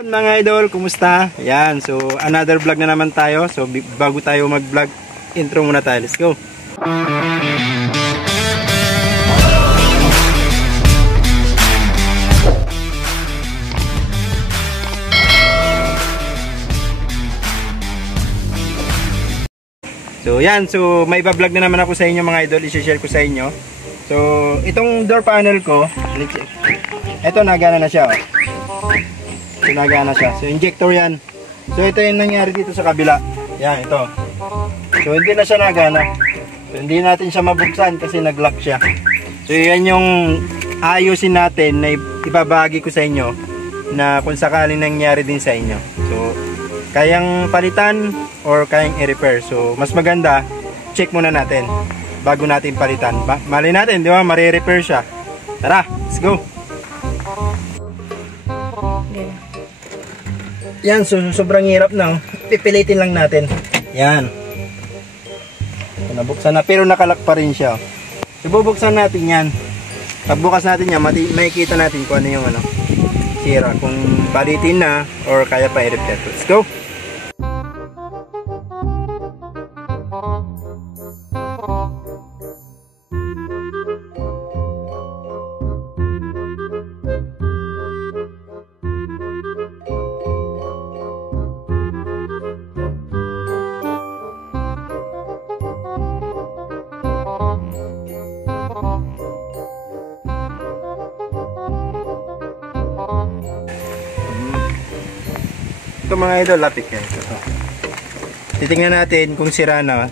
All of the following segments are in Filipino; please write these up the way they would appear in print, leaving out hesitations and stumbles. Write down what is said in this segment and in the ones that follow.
Mga idol, kumusta? Yan, so another vlog na naman tayo. So bago tayo mag-vlog, intro muna tayo. Let's go! So yan, so may ba-vlog na naman ako sa inyo mga idol, i-share ko sa inyo. So itong door panel ko, ito nagana na siya. So nagana siya. So injector yan. So ito yung nangyari dito sa kabila. Yan, ito. So hindi na siya nagana. So hindi natin siya mabuksan kasi nag-lock siya. So yan yung ayusin natin na ibabagi ko sa inyo na kung sakaling nangyari din sa inyo. So kayang palitan or kayang i-repair. So mas maganda, check muna natin bago natin palitan. Mali natin, di ba? Mare-repair siya. Tara, let's go! Yan, so sobrang hirap na. Pipilitin lang natin. Yan. So, nabuksan na, pero nakalak pa rin siya. So bubuksan natin yan. Pagbukas natin yan, makikita natin kung ano yung sira. Kung palitin na or kaya pa i-repair. Let's go! Ito mga idol, lapit yan. Ito. Titingnan natin kung sira na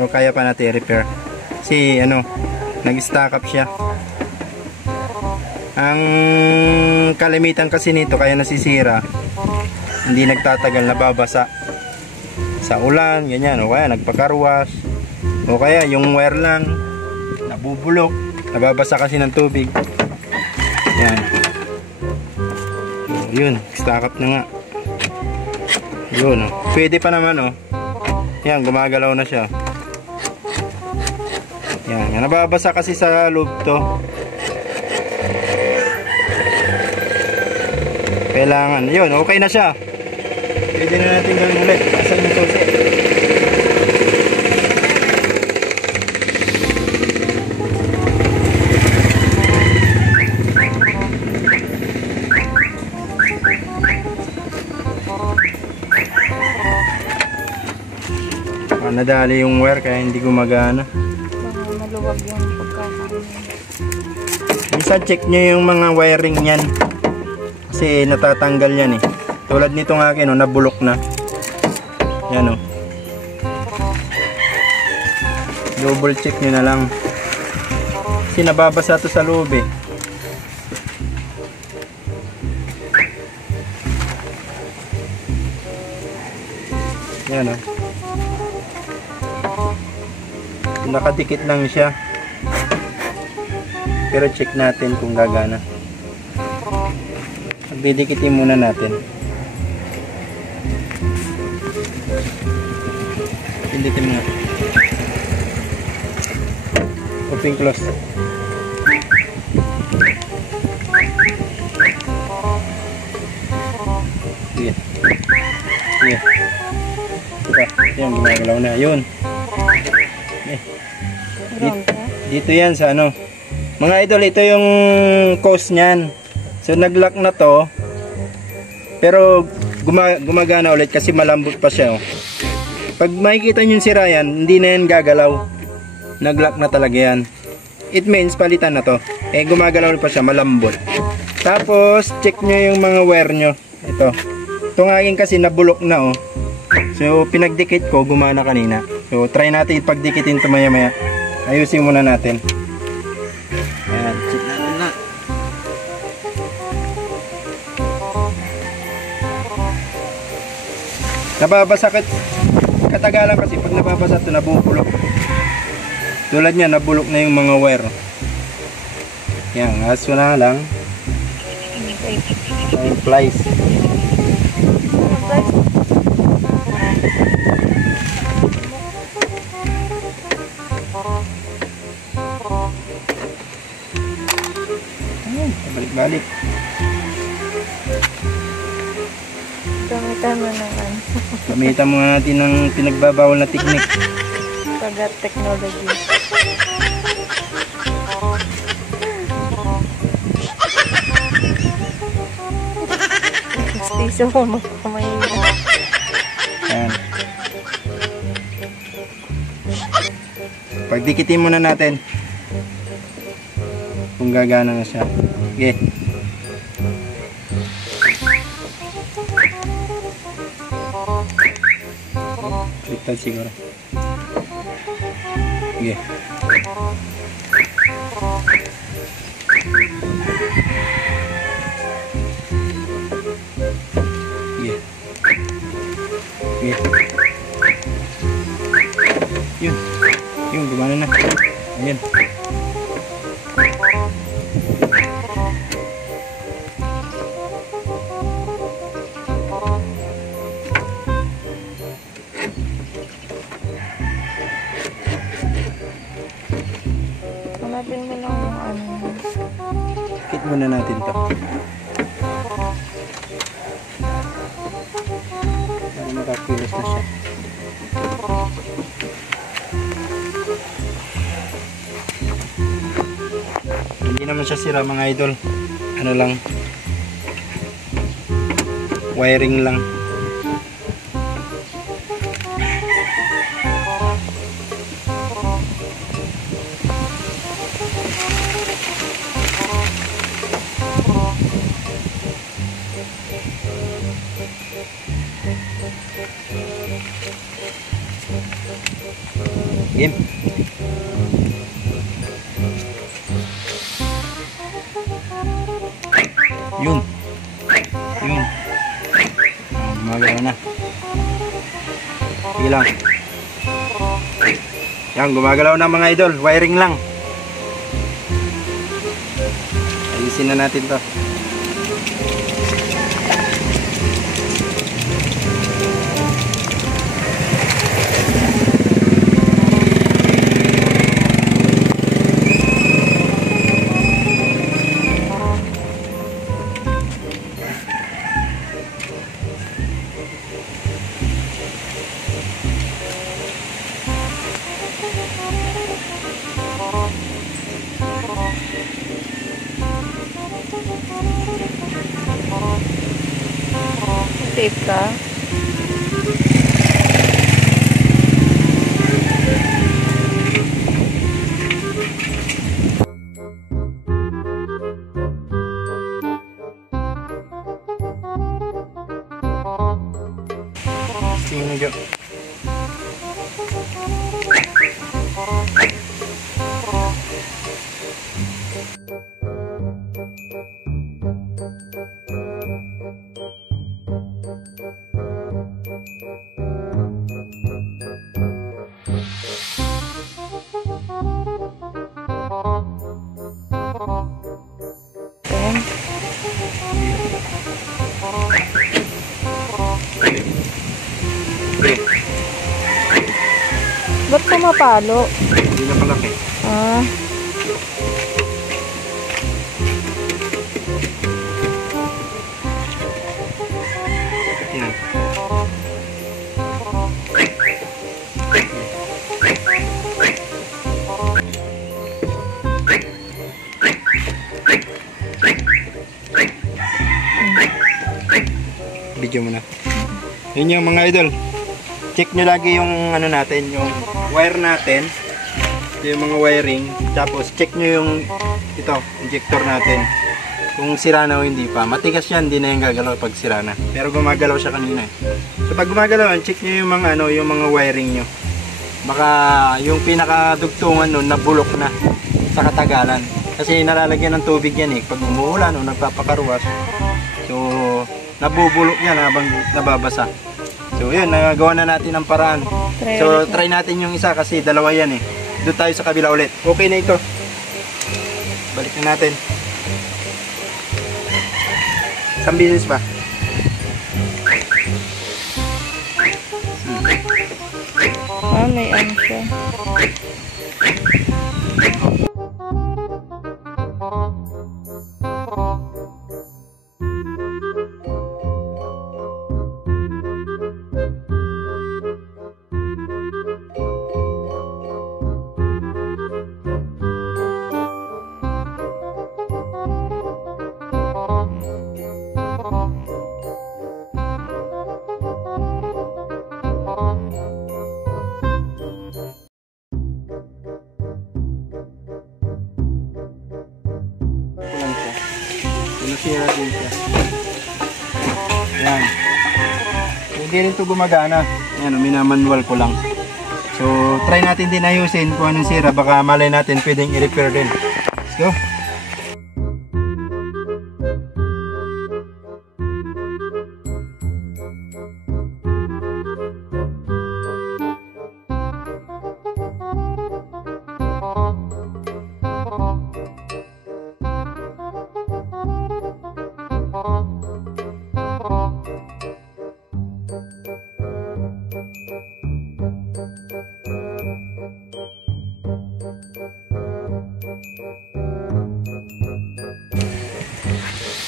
o kaya pa natin i-repair. Kasi nag-stack up siya. Ang kalimitan kasi nito kaya nasisira, hindi nagtatagal, nababasa sa ulan, ganyan, o kaya nagpakarwas, o kaya yung wire lang nabubulok, nababasa kasi ng tubig. Yan. Yun, stack up na nga. Yun, pwede pa naman, yan, gumagalaw na siya. Yan, nababasa kasi sa loob to. Kailangan, yun, okay na siya. Pwede na natin gawin ulit. Asan yung susi? Nadali yung wire kaya hindi gumagana. Baka maluwag yung pagkakain. Isa check nyo yung mga wiring yan. Kasi natatanggal yan eh. Tulad nitong akin, nabulok na. Yan double check nyo na lang. Kasi nababasa to sa loob eh. Yan nakadikit lang siya, pero check natin kung gagana. Magdidikitin muna natin. Pinditin mo. Open close. Sige. Sige. Yan, gumagalaw na. Yun. Dito yan sa mga idol, ito yung cause nyan. So nag-lock na to, pero gumagana ulit kasi malambot pa siya. Pag makikita nyo yung sira yan, hindi na yan gagalaw. Nag-lock na talaga yan. It means palitan na to. Gumagalaw ulit pa siya, malambot. Tapos check nyo yung mga wire nyo. Itong akin kasi nabulok na So pinagdikit ko, gumana kanina. So try natin ipagdikitin ito maya maya. Ayusin muna natin. Ayan, check natin na. Nababasa katagalan kasi pag nababasa ito, nabubulok. Tulad niya, nabulok na yung mga wire. Yan, aso na lang. Yung plies. Balik-balik. Gamitan mo ng ano. Gamitan muna natin ng pinagbabawal na technique. Pagat technology. Stiso mo magpamahina. Ayan. Pagdikitin muna natin kung gagana na siya. Okay. Baliktad siguro. Okay. Yeah. Yeah. Yun, gumana na. Ayan. Hanapin mo lang yung ano. Kit muna natin to. Para makakilos na siya. Hindi naman siya sira mga idol. Ano lang. Wiring lang. Game. Yun. Yun. Gumagalaw na. Sige lang. Yan, gumagalaw na mga idol. Wiring lang. Ayusin na natin to. Tape ka. Sino dyan? Ba't pumapalo? Hindi na malaki. Ah. Yan. Video mo na. Yun yung mga idol. Check nyo lagi yung ano natin, yung wire natin. Yung mga wiring. Tapos check nyo yung ito, injector natin. Kung sira na o hindi pa. Matigas yan, hindi na yung gagalaw pag sira na. Pero gumagalaw siya kanina. So pag gumagalaw, check nyo yung mga ano, yung mga wiring nyo. Baka yung pinakadugtungan nun nabulok na sa katagalan. Kasi nalalagyan ng tubig yan eh. Pag umuulan o nagpapakaruwas. So nabubulok yan habang nababasa. So yun, nagawa na natin ang paraan. So try natin yung isa kasi dalawa yan eh. Doon tayo sa kabila ulit. Okay na ito. Balik na natin. Isang bisis ba? Ah, may ano siya. Yan. Hindi rin ito gumagana. Yan, minamanual ko lang. So, try natin din ayusin kung anong sira. Baka malay natin pwedeng i-repair din. Let's go.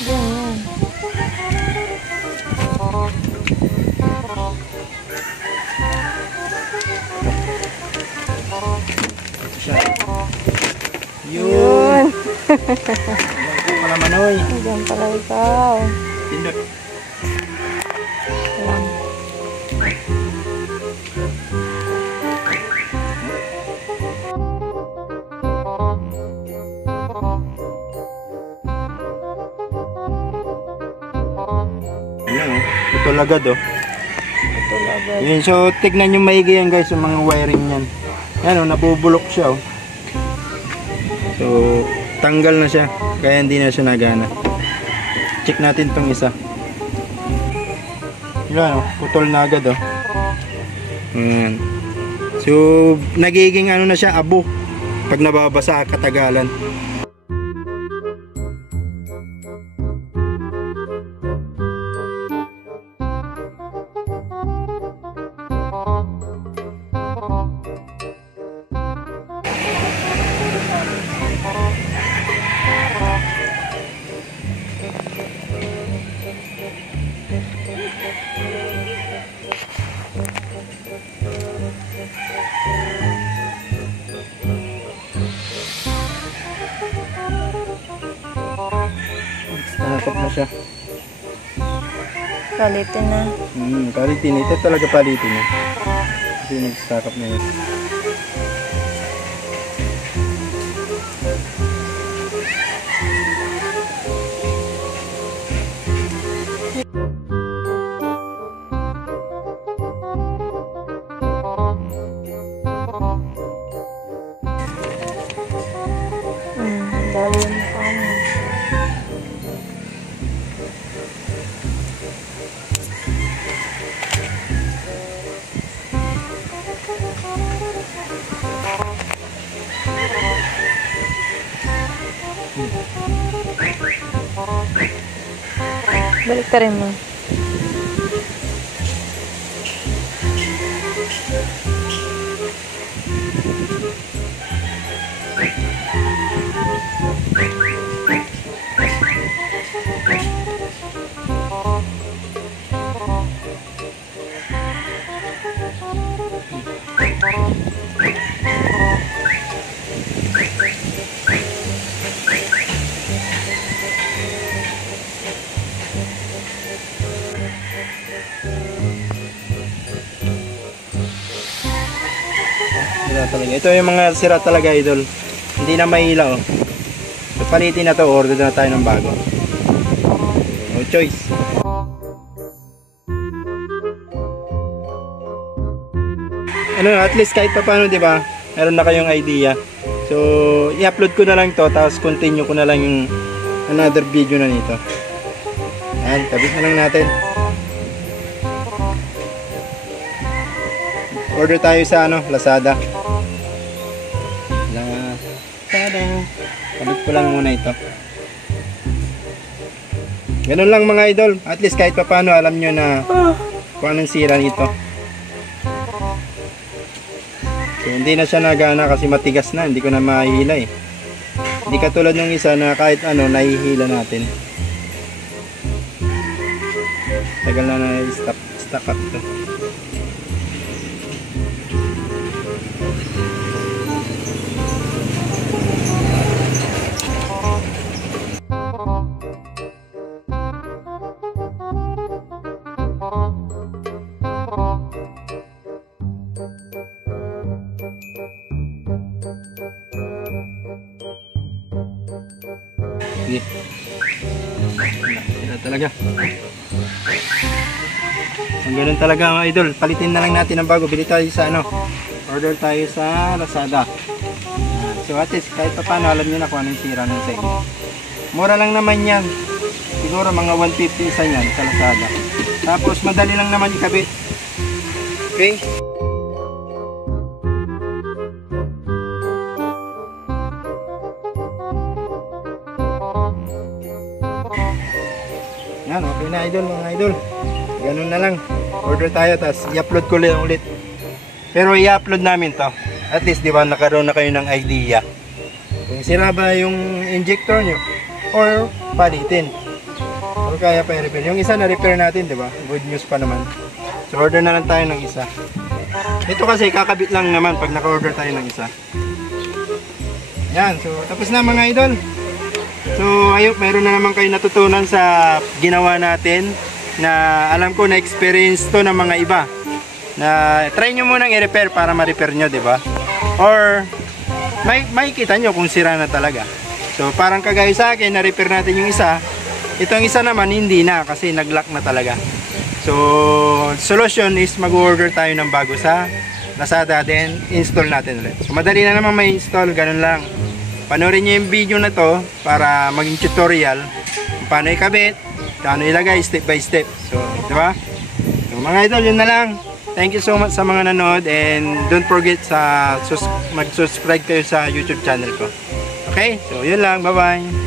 Ganyan. Ito siya. Yun. Yun. Ito pala manoy. Diyan pala ikaw. Pindot. Ayan. Ayan, oh. Ito lagad oh. Ito lagay. Yun, so tignan nyo maigi yan guys, yung mga wiring yan. Yan oh, nabubulok siya oh. So, tanggal na siya, kaya hindi na siya nagana. Check natin tong isa. Yan oh, putol na agad oh. Ayan. So, nagiging ano na siya, abo. Pag nababasa katagalan. Nakakap na siya. Palitin na. Palitin. Ito talaga palitin na. Kasi nagsakap na yun. Dali yung mukha mo. Balik ka rin mo. Sira talaga. Ito yung mga sira talaga idol. Hindi na mahila oh. So, palitin na to, order na tayo ng bago. No choice. Ano, at least kahit pa paano, 'di ba? Meron na kayong idea. So, i-upload ko na lang to, tapos continue ko na lang yung another video na nito. Ayan, kabit na lang natin. Order tayo sa ano, Lazada. Lazada. Kabit ko lang muna ito. Ganun lang mga idol. At least kahit pa paano alam nyo na kung anong sira nito. So, hindi na siya nagana kasi matigas na. Hindi ko na mahihila eh. Hindi katulad ng isa na kahit ano, nahihila natin. Tagal na na-stuck up to. Sige. Wala talaga. Ang ganun talaga mga idol. Palitin na lang natin ng bago. Bili tayo sa ano. Order tayo sa Lazada. So at least kahit pa paano alam nyo na kung anong sira nun sa inyo. Mura lang naman yan. Siguro mga 150 isa yan sa Lazada. Tapos madali lang naman ikabit. Okay? Yan, okay na idol mga idol. Ganun na lang. Order tayo tapos i-upload ko ulit. Pero i-upload namin to. At least di ba nakaroon na kayo ng idea. Kung sira ba yung injector nyo or palitin. Or kaya pa i-repair. Yung isa na repair natin, di ba? Good news pa naman. So order na lang tayo ng isa. Ito kasi kakabit lang naman pag naka-order tayo ng isa. Yan, so tapos na mga idol. So ayun, mayroon na naman kayo natutunan sa ginawa natin na alam ko na experience to ng mga iba. Na try nyo munang i-repair para ma-repair nyo, di ba? Or makikita nyo kung sira na talaga. So parang kagaya sa akin, na-repair natin yung isa. Itong isa naman hindi na kasi nag-lock na talaga. So solution is mag-order tayo ng bago sa Lazada, then install natin ulit. So madali na naman may install, ganun lang. Panoorin nyo yung video na to para maging tutorial kung paano ikabit, paano ilagay step by step. So di ba? So mga idol, yun na lang. Thank you so much sa mga nanood, and don't forget mag-subscribe kayo sa YouTube channel ko. Okay? So yun lang, bye bye.